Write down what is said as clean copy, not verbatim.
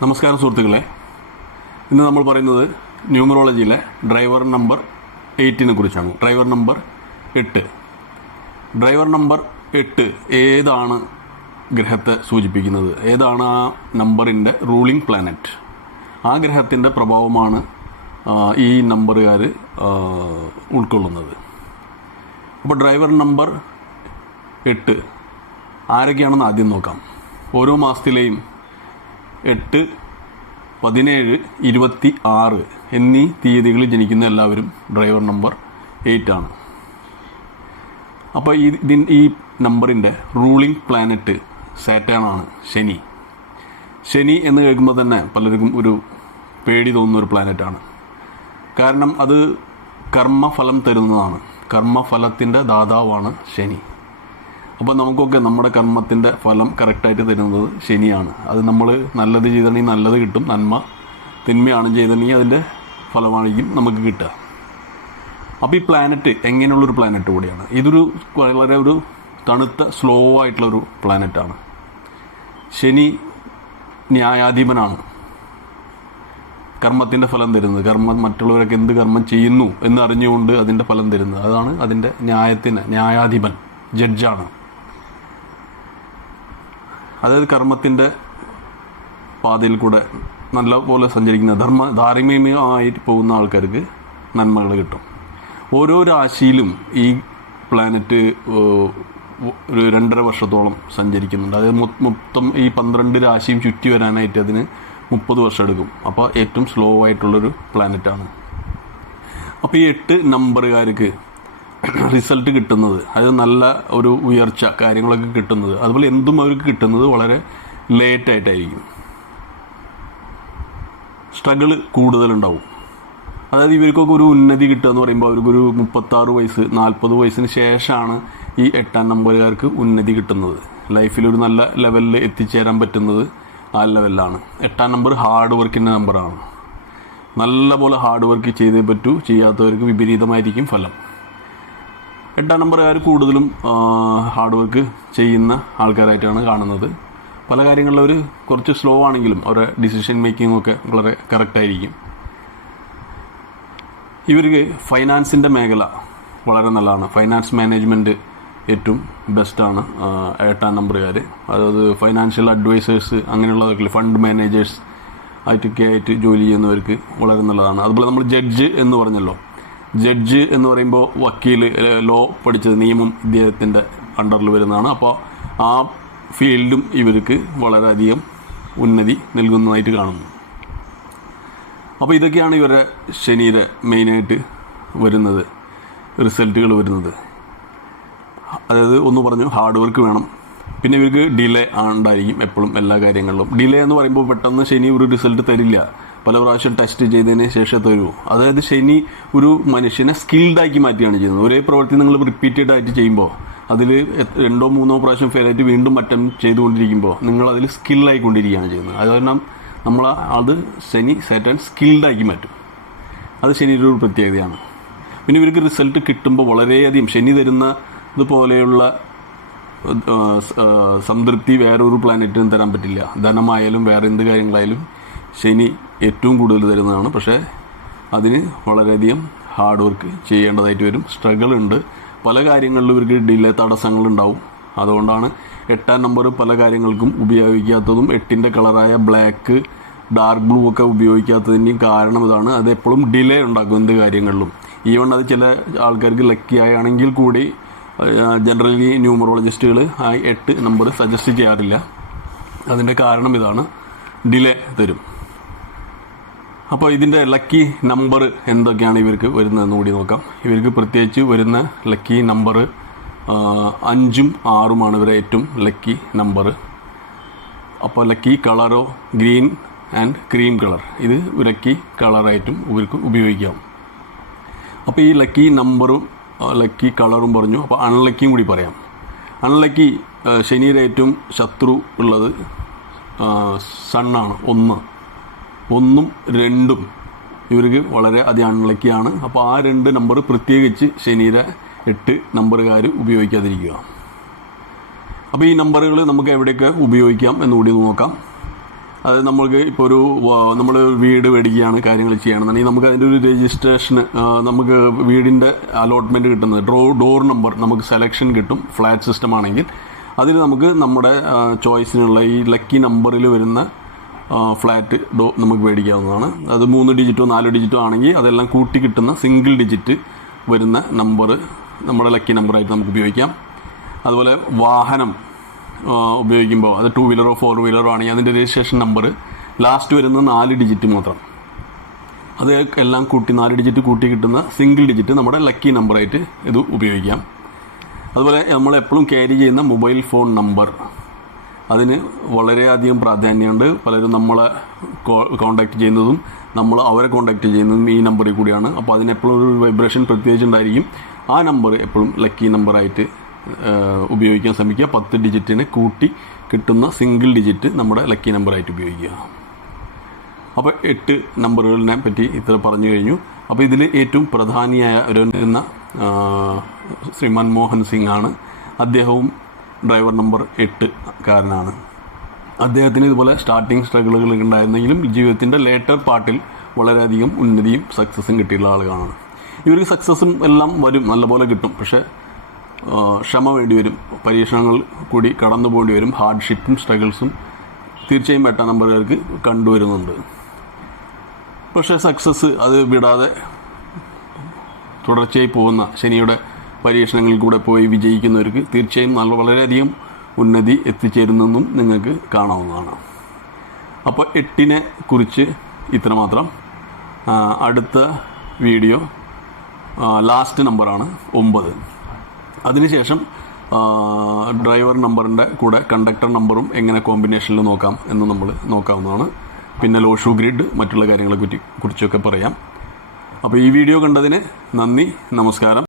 നമസ്കാരം സുഹൃത്തുക്കളെ, ഇന്ന് നമ്മൾ പറയുന്നത് ന്യൂമറോളജിയിലെ ഡ്രൈവർ നമ്പർ 8 കുറിച്ചാണ്. Driver number 8. ഡ്രൈവർ നമ്പർ 8 ഏതാണ് ഗ്രഹത്തെ സൂചിപ്പിക്കുന്നത്? ഏതാണ് ആ നമ്പറിൻ്റെ റൂളിംഗ് പ്ലാനറ്റ്? ആ ഗ്രഹത്തിൻ്റെ പ്രഭാവമാണ് ഈ നമ്പറുകാർ ഉൾക്കൊള്ളുന്നത്. അപ്പോൾ ഡ്രൈവർ നമ്പർ 8 ആരൊക്കെയാണെന്ന് ആദ്യം നോക്കാം. ഓരോ മാസത്തിലെയും 8, 17, 26 എന്നീ തീയതികളിൽ ജനിക്കുന്ന എല്ലാവരും ഡ്രൈവർ നമ്പർ 8 ആണ്. അപ്പോൾ ഈ നമ്പറിൻ്റെ റൂളിംഗ് പ്ലാനറ്റ് സാറ്റേൺ ആണ്, ശനി. ശനി എന്ന് കേൾക്കുമ്പോൾ തന്നെ പലർക്കും ഒരു പേടി തോന്നുന്ന ഒരു പ്ലാനറ്റാണ്. കാരണം അത് കർമ്മഫലം തരുന്നതാണ്. കർമ്മഫലത്തിൻ്റെ ദാതാവാണ് ശനി. അപ്പോൾ നമുക്കൊക്കെ നമ്മുടെ കർമ്മത്തിൻ്റെ ഫലം കറക്റ്റായിട്ട് തരുന്നത് ശനിയാണ്. അത് നമ്മൾ നല്ലത് ചെയ്തിട്ടുണ്ടെങ്കിൽ നല്ലത് കിട്ടും, തിന്മയാണ് ചെയ്തിട്ടുണ്ടെങ്കിൽ അതിൻ്റെ ഫലമായിരിക്കും നമുക്ക് കിട്ടുക. അപ്പോൾ ഈ പ്ലാനറ്റ് എങ്ങനെയുള്ളൊരു പ്ലാനറ്റ് കൂടിയാണ്. ഇതൊരു വളരെ ഒരു തണുത്ത സ്ലോ ആയിട്ടുള്ളൊരു പ്ലാനറ്റാണ്. ശനി ന്യായാധിപനാണ്. കർമ്മത്തിൻ്റെ ഫലം തരുന്നത്, മറ്റുള്ളവരൊക്കെ എന്ത് കർമ്മം ചെയ്യുന്നു എന്നറിഞ്ഞുകൊണ്ട് അതിൻ്റെ ഫലം തരുന്നത്, അതാണ് അതിൻ്റെ ന്യായാധിപൻ, ജഡ്ജാണ്. അതായത് കർമ്മത്തിൻ്റെ പാതയിൽ കൂടെ നല്ലപോലെ സഞ്ചരിക്കുന്ന ധാർമ്മികമായിട്ട് പോകുന്ന ആൾക്കാർക്ക് നന്മകൾ കിട്ടും. ഓരോ രാശിയിലും ഈ പ്ലാനറ്റ് ഒരു 2.5 വർഷത്തോളം സഞ്ചരിക്കുന്നുണ്ട്. അതായത് മൊത്തം ഈ 12 രാശിയും ചുറ്റി വരാനായിട്ട് അതിന് 30 വർഷം എടുക്കും. അപ്പോൾ ഏറ്റവും സ്ലോ ആയിട്ടുള്ളൊരു പ്ലാനറ്റാണ്. അപ്പോൾ ഈ 8 നമ്പറുകാർക്ക് റിസൾട്ട് കിട്ടുന്നത്, അതായത് നല്ല ഒരു ഉയർച്ച കാര്യങ്ങളൊക്കെ കിട്ടുന്നത്, അതുപോലെ എന്തും അവർക്ക് കിട്ടുന്നത് വളരെ ലേറ്റായിട്ടായിരിക്കും. സ്ട്രഗിൾ കൂടുതലുണ്ടാവും. അതായത് ഇവർക്കൊക്കെ ഒരു ഉന്നതി കിട്ടുക എന്ന് പറയുമ്പോൾ അവർക്കൊരു 36 വയസ്സ് 40 വയസ്സിന് ശേഷമാണ് ഈ 8 നമ്പറുകാർക്ക് ഉന്നതി കിട്ടുന്നത്. ലൈഫിലൊരു നല്ല ലെവലിൽ എത്തിച്ചേരാൻ പറ്റുന്നത് ആ ലെവലിലാണ്. 8 നമ്പർ ഹാർഡ് വർക്കിൻ്റെ നമ്പറാണ്. നല്ല പോലെ ഹാർഡ് വർക്ക് ചെയ്തേ പറ്റൂ. ചെയ്യാത്തവർക്ക് വിപരീതമായിരിക്കും ഫലം. 8 നമ്പറുകാർ കൂടുതലും ഹാർഡ് വർക്ക് ചെയ്യുന്ന ആൾക്കാരായിട്ടാണ് കാണുന്നത്. പല കാര്യങ്ങളിലും അവർ കുറച്ച് സ്ലോ ആണെങ്കിലും അവരുടെ ഡിസിഷൻ മേക്കിംഗ് ഒക്കെ വളരെ കറക്റ്റായിരിക്കും. ഇവർക്ക് ഫൈനാൻസിൻ്റെ മേഖല വളരെ നല്ലതാണ്. ഫൈനാൻസ് മാനേജ്മെൻറ്റ് ഏറ്റവും ബെസ്റ്റാണ് 8 നമ്പറുകാർ. അതായത് ഫൈനാൻഷ്യൽ അഡ്വൈസേഴ്സ് അങ്ങനെയുള്ളതൊക്കെ, ഫണ്ട് മാനേജേഴ്സ് ആയിട്ട് ജോലി ചെയ്യുന്നവർക്ക് വളരെ നല്ലതാണ്. അതുപോലെ നമ്മൾ ജഡ്ജ് എന്ന് പറഞ്ഞല്ലോ, ജഡ്ജ് എന്ന് പറയുമ്പോൾ വക്കീൽ, ലോ പഠിച്ചത്, നിയമം ഇദ്ദേഹത്തിൻ്റെ അണ്ടറിൽ വരുന്നതാണ്. അപ്പോൾ ആ ഫീൽഡും ഇവർക്ക് വളരെയധികം ഉന്നതി നൽകുന്നതായിട്ട് കാണുന്നു. അപ്പോൾ ഇതൊക്കെയാണ് ഇവരുടെ ശനിയുടെ മെയിനായിട്ട് വരുന്നത് റിസൾട്ടുകൾ വരുന്നത്. അതായത് ഒന്ന് പറഞ്ഞു, ഹാർഡ് വർക്ക് വേണം. പിന്നെ ഇവർക്ക് ഡിലേ ഉണ്ടായിരിക്കും എപ്പോഴും എല്ലാ കാര്യങ്ങളിലും. ഡിലേ എന്ന് പറയുമ്പോൾ പെട്ടെന്ന് ശനി ഒരു റിസൾട്ട് തരില്ല. പല പ്രാവശ്യം ടെസ്റ്റ് ചെയ്തതിന് ശേഷം തരൂ. അതായത് ശനി ഒരു മനുഷ്യനെ സ്കിൽഡാക്കി മാറ്റുകയാണ് ചെയ്യുന്നത്. ഒരേ പ്രവൃത്തി നിങ്ങൾ റിപ്പീറ്റഡ് ആയിട്ട് ചെയ്യുമ്പോൾ അതിൽ 2 3 പ്രാവശ്യം ഫെയിലായിട്ട് വീണ്ടും അറ്റംപ്റ്റ് ചെയ്തുകൊണ്ടിരിക്കുമ്പോൾ നിങ്ങൾ അതിൽ സ്കില്ലായിക്കൊണ്ടിരിക്കുകയാണ് ചെയ്യുന്നത്. അത് കാരണം അത് സാറ്റൻ സ്കിൽഡാക്കി മാറ്റും. അത് ശനിയുടെ ഒരു പ്രത്യേകതയാണ്. പിന്നെ ഇവർക്ക് റിസൾട്ട് കിട്ടുമ്പോൾ വളരെയധികം ശനി തരുന്ന ഇതുപോലെയുള്ള സംതൃപ്തി വേറൊരു പ്ലാനറ്റിനും തരാൻ പറ്റില്ല. ധനമായാലും വേറെ എന്ത് കാര്യങ്ങളായാലും ശനി ഏറ്റവും കൂടുതൽ തരുന്നതാണ്. പക്ഷേ അതിന് വളരെയധികം ഹാർഡ് വർക്ക് ചെയ്യേണ്ടതായിട്ട് വരും. സ്ട്രഗിൾ ഉണ്ട്. പല കാര്യങ്ങളിലും ഇവർക്ക് ഡിലേ തടസ്സങ്ങളുണ്ടാവും. അതുകൊണ്ടാണ് 8 നമ്പർ പല കാര്യങ്ങൾക്കും ഉപയോഗിക്കാത്തതും 8ൻ്റെ കളറായ ബ്ലാക്ക്, ഡാർക്ക് ബ്ലൂ ഒക്കെ ഉപയോഗിക്കാത്തതിൻ്റെയും കാരണം ഇതാണ്. അത് എപ്പോഴും ഡിലേ ഉണ്ടാക്കും എന്ത് കാര്യങ്ങളിലും. ഈവൺ അത് ചില ആൾക്കാർക്ക് ലക്കി ആണെങ്കിൽ കൂടി ജനറലി ന്യൂമറോളജിസ്റ്റുകൾ ആ 8 നമ്പർ സജസ്റ്റ് ചെയ്യാറില്ല. അതിൻ്റെ കാരണം ഇതാണ്, ഡിലേ തരും. അപ്പോൾ ഇതിൻ്റെ ലക്കി നമ്പർ എന്തൊക്കെയാണ് ഇവർക്ക് വരുന്നതെന്ന് കൂടി നോക്കാം. ഇവർക്ക് പ്രത്യേകിച്ച് വരുന്ന ലക്കി നമ്പർ 5ഉം 6ഉമാണ് ഇവരെ ഏറ്റവും ലക്കി നമ്പർ. അപ്പോൾ ലക്കി കളറോ ഗ്രീൻ ആൻഡ് ക്രീം കളർ, ഇത് ലക്കി കളറായിട്ടും ഇവർക്ക് ഉപയോഗിക്കാം. അപ്പോൾ ഈ ലക്കി നമ്പറും ലക്കി കളറും പറഞ്ഞു. അപ്പോൾ അൺലക്കിയും കൂടി പറയാം. അൺലക്കി ശനിയുടെ ഏറ്റവും ശത്രു ഉള്ളത് സണ്ണാണ്. 1, 1ഉം 2ഉം ഇവർക്ക് വളരെ അൺലക്കിയാണ്. അപ്പോൾ ആ 2 നമ്പർ പ്രത്യേകിച്ച് ശനിയുടെ 8 നമ്പറുകാർ ഉപയോഗിക്കാതിരിക്കുക. അപ്പോൾ ഈ നമ്പറുകൾ നമുക്ക് എവിടെയൊക്കെ ഉപയോഗിക്കാം എന്നുകൂടി നോക്കാം. അത് നമ്മൾക്ക് ഇപ്പോൾ നമ്മൾ വീട് മേടിക്കുകയാണ്, കാര്യങ്ങൾ ചെയ്യുകയാണെന്നുണ്ടെങ്കിൽ നമുക്ക് അതിൻ്റെ ഒരു രജിസ്ട്രേഷന് നമുക്ക് വീടിൻ്റെ അലോട്ട്മെൻറ്റ് കിട്ടുന്നത് ഡോർ നമ്പർ നമുക്ക് സെലക്ഷൻ കിട്ടും. ഫ്ലാറ്റ് സിസ്റ്റം ആണെങ്കിൽ അതിൽ നമുക്ക് നമ്മുടെ ചോയ്സിനുള്ള ഈ ലക്കി നമ്പറിൽ വരുന്ന ഫ്ലാറ്റ് നമുക്ക് മേടിക്കാവുന്നതാണ്. അത് 3 ഡിജിറ്റോ 4 ഡിജിറ്റോ ആണെങ്കിൽ അതെല്ലാം കൂട്ടി കിട്ടുന്ന സിംഗിൾ ഡിജിറ്റ് വരുന്ന നമ്പർ നമ്മുടെ ലക്കി നമ്പറായിട്ട് നമുക്ക് ഉപയോഗിക്കാം. അതുപോലെ വാഹനം ഉപയോഗിക്കുമ്പോൾ അത് 2 വീലറോ 4 വീലറോ ആണെങ്കിൽ അതിൻ്റെ രജിസ്ട്രേഷൻ നമ്പർ ലാസ്റ്റ് വരുന്ന 4 ഡിജിറ്റ് മാത്രം, അത് എല്ലാം കൂട്ടി 4 ഡിജിറ്റ് കൂട്ടി കിട്ടുന്ന സിംഗിൾ ഡിജിറ്റ് നമ്മുടെ ലക്കി നമ്പറായിട്ട് ഇത് ഉപയോഗിക്കാം. അതുപോലെ നമ്മളെപ്പോഴും ക്യാരി ചെയ്യുന്ന മൊബൈൽ ഫോൺ നമ്പർ, അതിന് വളരെയധികം പ്രാധാന്യമുണ്ട്. പലരും നമ്മളെ കോൺടാക്റ്റ് ചെയ്യുന്നതും നമ്മൾ അവരെ കോൺടാക്റ്റ് ചെയ്യുന്നതും ഈ നമ്പറിൽ കൂടിയാണ്. അപ്പോൾ അതിനെപ്പോഴും ഒരു വൈബ്രേഷൻ പ്രത്യേകിച്ച് ഉണ്ടായിരിക്കും. ആ നമ്പർ എപ്പോഴും ലക്കി നമ്പറായിട്ട് ഉപയോഗിക്കാൻ ശ്രമിക്കുക. 10 ഡിജിറ്റിനെ കൂട്ടി കിട്ടുന്ന സിംഗിൾ ഡിജിറ്റ് നമ്മുടെ ലക്കി നമ്പറായിട്ട് ഉപയോഗിക്കുക. അപ്പോൾ 8 നമ്പറുകളിനെ പറ്റി ഇത്ര പറഞ്ഞു കഴിഞ്ഞു. അപ്പോൾ ഇതിൽ ഏറ്റവും പ്രധാനിയായ ഒരു ശ്രീ മൻമോഹൻ സിംഗ് ആണ്. അദ്ദേഹവും ഡ്രൈവർ നമ്പർ 8 കാരനാണ്. അദ്ദേഹത്തിന് ഇതുപോലെ സ്റ്റാർട്ടിങ് സ്ട്രഗിളുകൾ ഉണ്ടായിരുന്നെങ്കിലും ജീവിതത്തിൻ്റെ ലേറ്റർ പാർട്ടിൽ വളരെയധികം ഉന്നതിയും സക്സസ്സും കിട്ടിയുള്ള ആളുകളാണ്. ഇവർക്ക് സക്സസ്സും എല്ലാം വരും, നല്ലപോലെ കിട്ടും. പക്ഷേ ക്ഷമ വേണ്ടി വരും, പരീക്ഷണങ്ങൾ കൂടി കടന്നു പോകേണ്ടി വരും. ഹാർഡ്ഷിപ്പും സ്ട്രഗിൾസും തീർച്ചയായും 8 നമ്പറുകാർക്ക് കണ്ടുവരുന്നുണ്ട്. പക്ഷേ സക്സസ് അത് വിടാതെ തുടർച്ചയായി പോകുന്ന ശനിയുടെ പരീക്ഷണങ്ങളിൽ കൂടെ പോയി വിജയിക്കുന്നവർക്ക് തീർച്ചയായും വളരെയധികം ഉന്നതി എത്തിച്ചേരുന്നെന്നും നിങ്ങൾക്ക് കാണാവുന്നതാണ്. അപ്പോൾ 8നെ കുറിച്ച് ഇത്രമാത്രം. അടുത്ത വീഡിയോ ലാസ്റ്റ് നമ്പറാണ് 9. അതിനുശേഷം ഡ്രൈവർ നമ്പറിൻ്റെ കൂടെ കണ്ടക്ടർ നമ്പറും എങ്ങനെ കോമ്പിനേഷനിൽ നോക്കാം എന്ന് നമ്മൾ നോക്കാവുന്നതാണ്. പിന്നെ ലോ ഷൂ ഗ്രിഡ്, മറ്റുള്ള കാര്യങ്ങളെ കുറിച്ചൊക്കെ പറയാം. അപ്പോൾ ഈ വീഡിയോ കണ്ടതിന് നന്ദി, നമസ്കാരം.